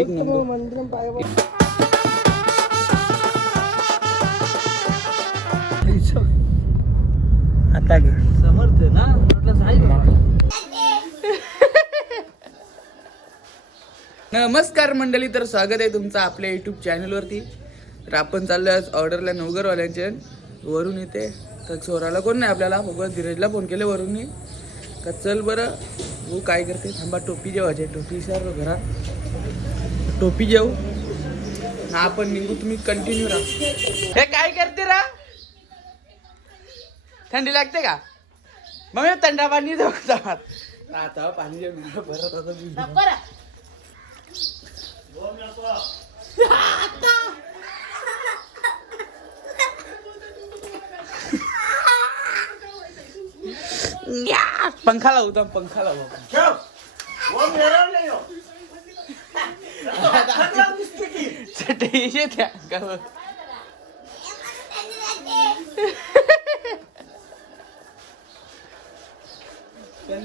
एक नंबर. आता घे समर्थ ना म्हटलं साई. नमस्कार मंडळी, तर स्वागत आहे तुमचं आपल्या यूट्यूब चॅनलवरती. तर आपण चाललो आज ऑर्डरला नवगरवाल्यांचे. वरून येते तर चोराला कोण नाही आपल्याला, बघा धीरजला फोन केले वरूननी. तर चल बरं वो काय करते, थांबा टोपी जेवायचे, टोपी सर घरात टोपी जेऊ ना आपण निघू. तुम्ही कंटिन्यू राहा. हे काय करते रा, थंडी लागते का? मग मी थंडा पाणी देऊ आता पाणी जेवण परत आता पंखा लावू, पंखा लावू.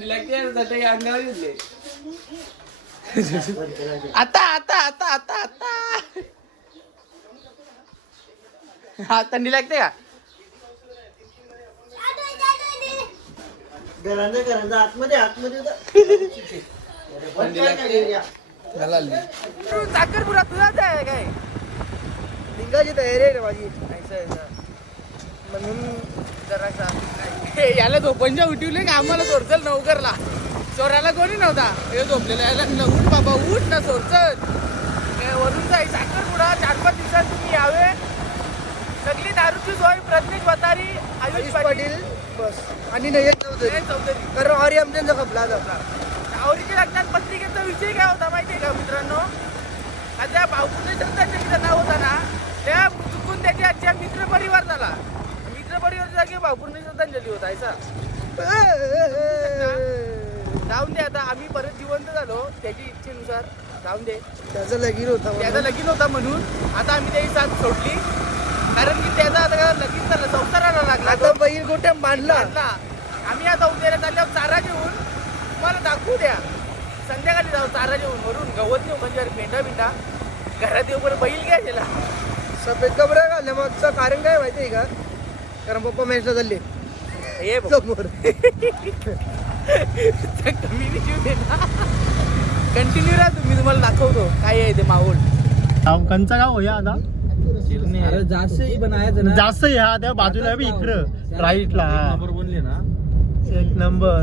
लागते अंगावर घेतले. आता आता आता आता आता हा थंडी लागते का? साखरपुडा तुझाच आहे काय? लिंगाची तयारी आहे रे माझी. म्हणून जरासा याला झोपणच्या उठवले का आम्हाला सोडचल नवकरला. चोराला कोणी नव्हता, हे झोपलेला याला उठ बाबा उठ ना सोडचल. वरून जाई साखरपुडा 4-5 दिवसात तुम्ही यावे. सगळी दारूची सोय प्रज्ञेश वतारी, आयुष पाटील बस आणि नयन चौधरी. कारण ऑरी आमच्या खपला जाता. आवरीचे लागतात. पत्रिकेचा विषय काय होता माहितीये का मित्रांनो? आता भाऊपुणे श्रद्धांजलीचं नाव होता ना, त्या चुकून त्याची आजच्या मित्रपरिवार झाला. मित्रपरिवार जागी भाऊपुणे श्रद्धांजली होता ऐसा. जाऊन दे आता, आम्ही परत जिवंत झालो त्याची इच्छेनुसार. जाऊन दे, त्याचं लगीन होता म्हणून आता आम्ही त्याची साथ सोडली. कारण की त्याचा आता लगीन झालं, संसाराला लागला, आता बैल गोट्या बांधला. आम्ही आता उद्याला चालल्यावर चारा घेऊन तुम्हाला दाखवू द्या. संध्याकाळी जाऊ चारा घेऊन, वरून गवत घेऊ म्हणजे मेंढा घरात येऊ. बरं बैल घ्या त्याला सफेद कपडा घालण्या मागचं कारण काय माहिती आहे का? कारण पप्पा मॅचला चालले हे समोर कमी जीव दे ना. कंटिन्यू राहा तुम्ही, तुम्हाला दाखवतो काय आहे ते माहोल. कंचा गाव हो या आता अरे जास्त बनायचं ना, जास्त ह्या त्या बाजूला बी इकडं राईटला नंबर बनले ना, एक नंबर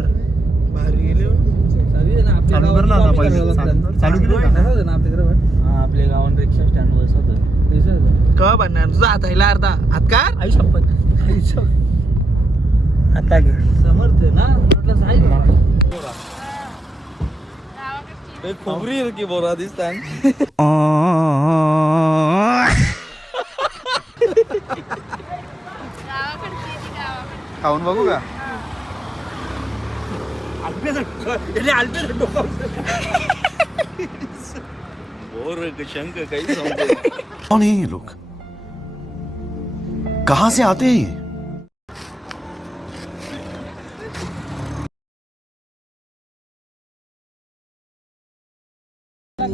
भारी गेले चालू कर ना आता पहिले. चालू केलं का? आपल्या गावात रिक्षा स्टँड वर का बनणार तुझा हात आहे अर्धा हात का? आई शपथ आता घे समर्थ ना म्हटलं साई. खोबरी की बोरा दिसतान. खाऊन बघू का? शंक काही कौन है ये लोग, कहां से आते हैं ये?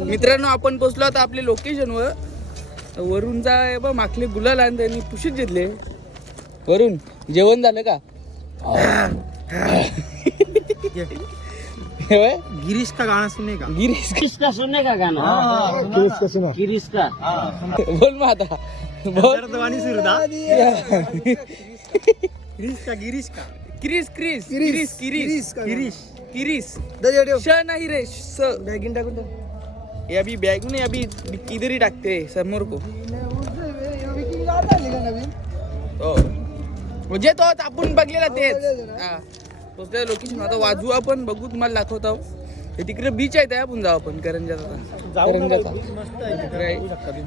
मित्रांनो आपण पोचलो आता आपल्या लोकेशनवर. वरून जाय बा माखले गुलाल आणि त्यांनी पुशीत घेतले. वरून जेवण झालं का? गिरीश का गाना सुनने का? गिरीश का सुनने का गाना, गिरीश का सुना गिरीश का बोल मग आता बोल. दर्दवानी सुरदा गिरीश का क्रिस क्रिस क्रिस क्रिस गिरीश क्रिस श नाही रे स. बॅगिन टाकून ये अभी बैग नहीं, अभी किधर ही डाकते समोर को. हो म्हणजे तो आपण बघलेला तेच. हा पोचलेलं लोकेशन आता वाजवू आपण, बघू तुम्हाला दाखवतो. हे तिकडे बीच आहे, त्या आपण जाऊ आपण करंजाचा.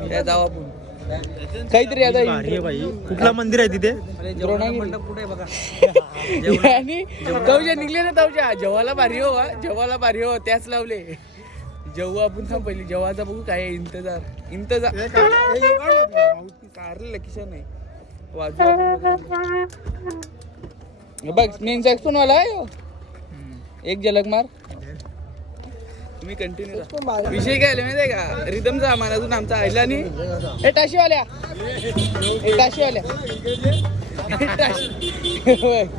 त्या जाऊ आपण काहीतरी आता. कुठला मंदिर आहे तिथे? पुढे बघा. आणि तवच्या निघले ना, तवच्या जेवाला भारी हो, जेवाला भारी हो त्याच लावले. जेव्हा आपण थांब पहिली जेव्हाचा बघू काय इंतजार कारलं किशन नाही वाजू. बघ मेन सॅक्सोन वाला आहे एक झलक मार. तुम्ही कंटिन्यू विषय काय माहिती आहे का रिदमचा आम्हाला अजून आमचा आयला नाही हे टाशीवाल्या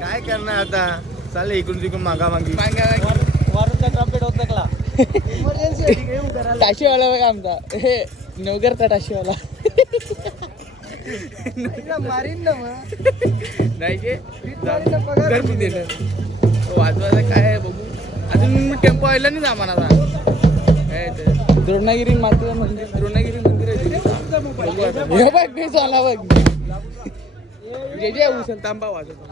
काय करणार आता चालेल इकडून तिकडून मागामागी वारूचा ट्रम्पेट होत नकला टाशीवाला बघा आमचा हे नवगरचा टाशीवाला मारीन ना मग नाही जे गर्मी दिलं वाजवायचं काय आहे बघू अजून टेम्पो आयला नाही आम्हाला काय द्रोणागिरी माता मंदिर द्रोणागिरी मंदिर आहे बघू आता. हे बघ मी चाला बघ जे जे उचल तांबा वाजवतो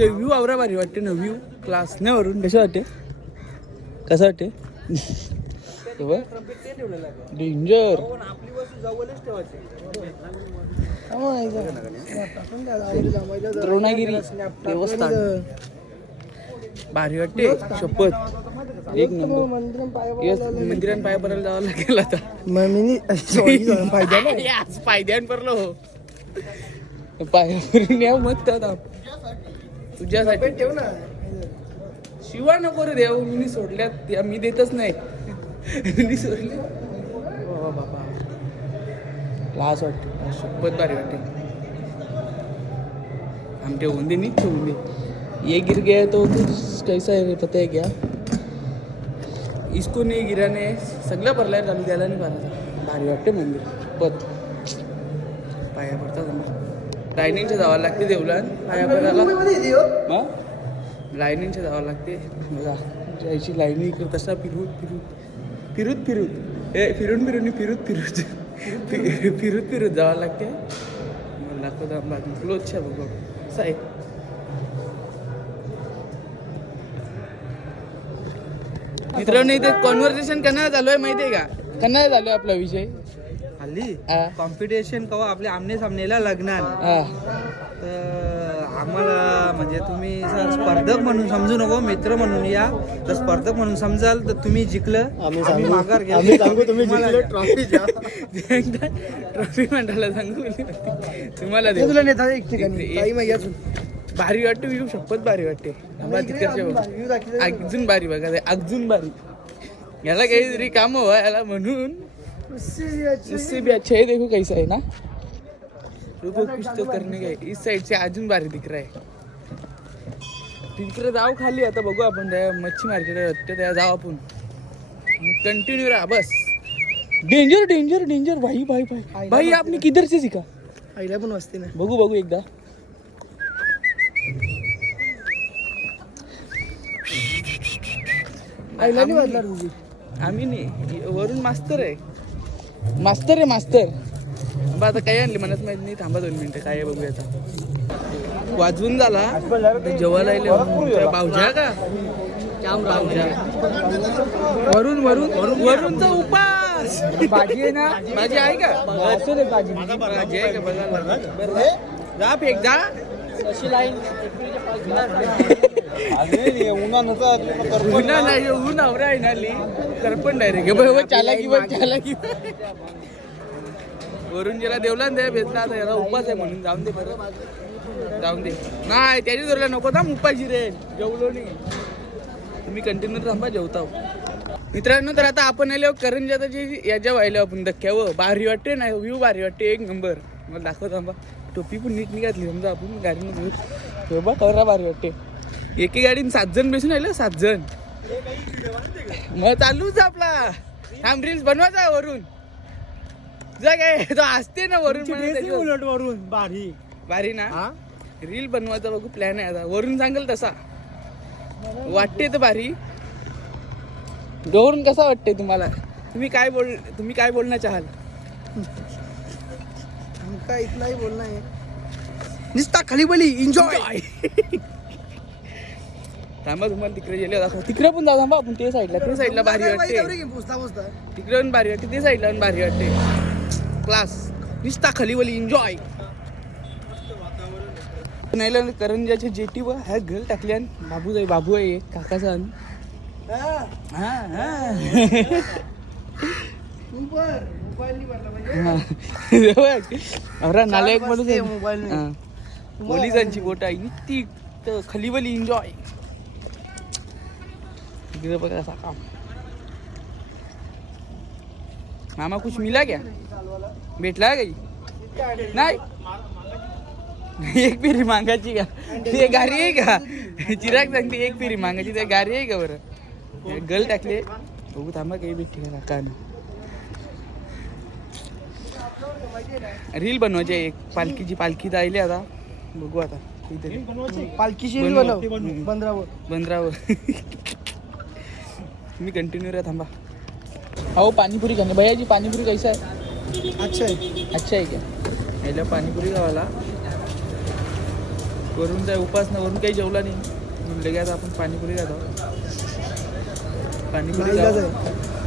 व्ह्यू आवरा भारी वाटते ना व्ह्यू क्लास नाही वरून कसं वाटते कसं वाटते डेंजर द्रोणागिरी देवस्थान भारी वाटते शपथ एक नंबर यस मंदिरात पाय पडायला जावं लागेल आता आज पायद्यान पडलो हो पायावरून या मग आता तुझ्यासाठी ठेव ना शिवा नको रे देव मी सोडल्यात मी देतच नाही मी सोडले बाबा लास वाटते शपथ भारी वाटते आमटे होऊन दे नीट ठेवून दे ये गिर गया तो कैसा है पता है क्या इसको नाही गिराने सगळं भरलाय चालू द्यायला नाही भरायचा भारी वाटते मंदिर पद पाया पडतात लाईनींच्या जावं लागते देवलान पाया पडायला लाईनींच्या जावं लागते बघा जायची लाईनी इकडे तसा फिरूत हे फिरून फिरूत जावं लागते मला दाखवतो क्लोजच्या बघ असं आहे मित्रांनो इथे कॉन्व्हर्सेशन करणार चालू आहे माहिती आहे का करणार चालू आहे आपला विषय हल्ली कॉम्पिटिशन कवा आपल्या आमने सामनेला लग्नान तर आम्हाला म्हणजे तुम्ही स्पर्धक म्हणून समजू नको मित्र म्हणून या तर स्पर्धक म्हणून समजाल तर तुम्ही जिंकलं आम्ही माघार घ्या ट्रॉफी मंडळाला सांगू तुम्हाला देऊ भारी वाटते व्ह्यू शपथ भारी वाटते अजून भारी बघा अजून भारी याला काहीतरी काम हवं याला म्हणून उससे भी अच्छा है देखो कैसा है ना रुको कुछ तो करने का इस साइड से अजून भारी दिख रहा है तिकडे जाऊ खाली आता बघू आपण त्या मच्छी मार्केट वाटते त्या जाऊ आपण कंटिन्यू राहा बस डेंजर डेंजर डेंजर भाई भाई भाई भाई आपने किधर से सीखा आईला पण वाजते ना बघू बघू एकदा आईला नाही वाजणार तुझी आम्ही नाही वरून मास्तर आहे मास्तर आता काही आणली म्हणत माहिती नाही थांबा 2 मिनिटं काय बघूया आता वाजवून झाला जेवायला आले भाऊजा का भाऊजा वरूनचा उपास भाजी आहे ना भाजी आहे का भाजी आहे का बघा जा फेक जा उन्हा नाही ऊन आवरा आहे ना करपण डायरेक्ट चालाकी वरून ज्याला देवला दे भेटला आता याला उपास आहे म्हणून जाऊन दे बरं जाऊन दे नाही त्याची जोरला नको ना उपाशी रे जेवलो नाही तुम्ही कंटिन्यू थांबा जेवता मित्रांनो तर आता आपण आलो करंजाचा जे याच्या व्हायला आपण धक्क्यावर भारी वाटते ना व्ह्यू भारी वाटते एक नंबर मला दाखव थांबा टोपी पण नीट निघातली समजा आपण गाडीमध्ये बघा कवरा भारी वाटते एके गाडीने 7 जण बसून राहिले 7 जण मग चालूच आपला थांब रील्स बनवायचा वरून जा काय तो असते ना वरून उलट वरून भारी भारी ना रील बनवायचा बघू प्लॅन आहे आता वरून सांगेल तसा वाटते तर भारी वरून कसा वाटते तुम्हाला तुम्ही काय बोलणं चाहाल हमका इतना ही बोलना है निस्ता खाली बोली एन्जॉय थांबा तुम्हाला तिकडे गेले दाखव तिकडे पण जाऊ थांबा आपण ते साईडला भारी वाटते तिकडे पण भारी वाटते ते साईडला पण भारी वाटते क्लास निस्ता खाली बोली एन्जॉय नाही करंजाच्या जेटी वर ह्या घर टाकल्या बाबू आहे एक काकाचा नालायक म्हणून पोलिसांची बोट आहे ती तर खलीबली एन्जॉय बघा असा काम. मामा कुछ मिला क्या भेटला काही नाही एक फेरी मागायची का ते गाडी आहे का चिराग सांगते एक फेरी मागायची ते गाडी आहे का बरं गल टाकले बघू थांबा काही भेटते का काकानं रील बनवायची एक पालखी जायली आता बघू आता पालखीची बंदरावर मी कंटिन्यू राहा थांबा. हो पाणीपुरी खाणे भैयाजी पाणीपुरी कैसा आहे अच्छा आहे क्या याला पाणीपुरी गावाला वरून काय उपास ना वरून काही जेवला नाही म्हणलं की आता आपण पाणीपुरी खातो. पाणीपुरी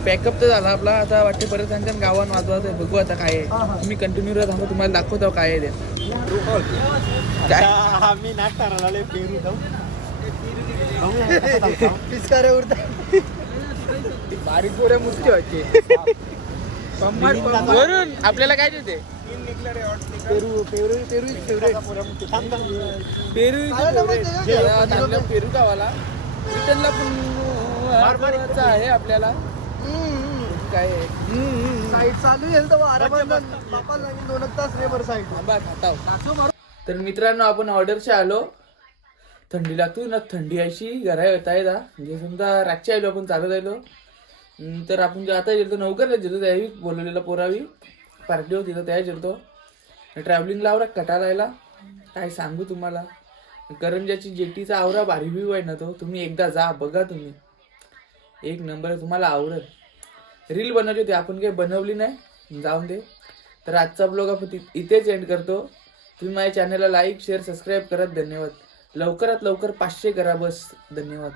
पॅकअप तर झाला आपला आता वाटते परत त्यांच्या गावात वाजवत आहे बघू आता काय आहे. तुम्ही कंटिन्यू राहा थांबा तुम्हाला दाखवतो काय आहे ते काय आम्ही नाश्ता पेरू पिस्कारे उडतात बारीक पोरे मुस्ती व्हायचे वरून आपल्याला काय देते पेरू गावाला रिटर्नला पण आहे आपल्याला काय साईड चालू आहे तर आरामात बापाला लागेल 2 तास रे बरं साईड. तर मित्रांनो आपण ऑर्डरच्या आलो. थंडी लागतो ना थंडी अशी घरा येता येता म्हणजे समजा रातची आलो आपण चालत आलो तर आपण आता गेलो नवकर गेलो त्यावेळी बोलवलेला पोरावी पार्टी होती तर त्या गेलतो. ट्रॅव्हलिंगला आवरा कटाला यायला काय सांगू तुम्हाला. करंजाची जेटीचा आवरा भारी व्ह्यू आहे ना तो तुम्ही एकदा जा बघा तुम्ही एक नंबर तुम्हाला आवडत. रील बनवली होती आपण काही बनवली नाही जाऊन दे. तर आजचा ब्लॉग आपण इथेच एंड करतो. तुम्ही माझ्या चॅनलला लाईक शेअर सबस्क्राईब करत धन्यवाद. लवकरात लवकर 500 करा बस धन्यवाद.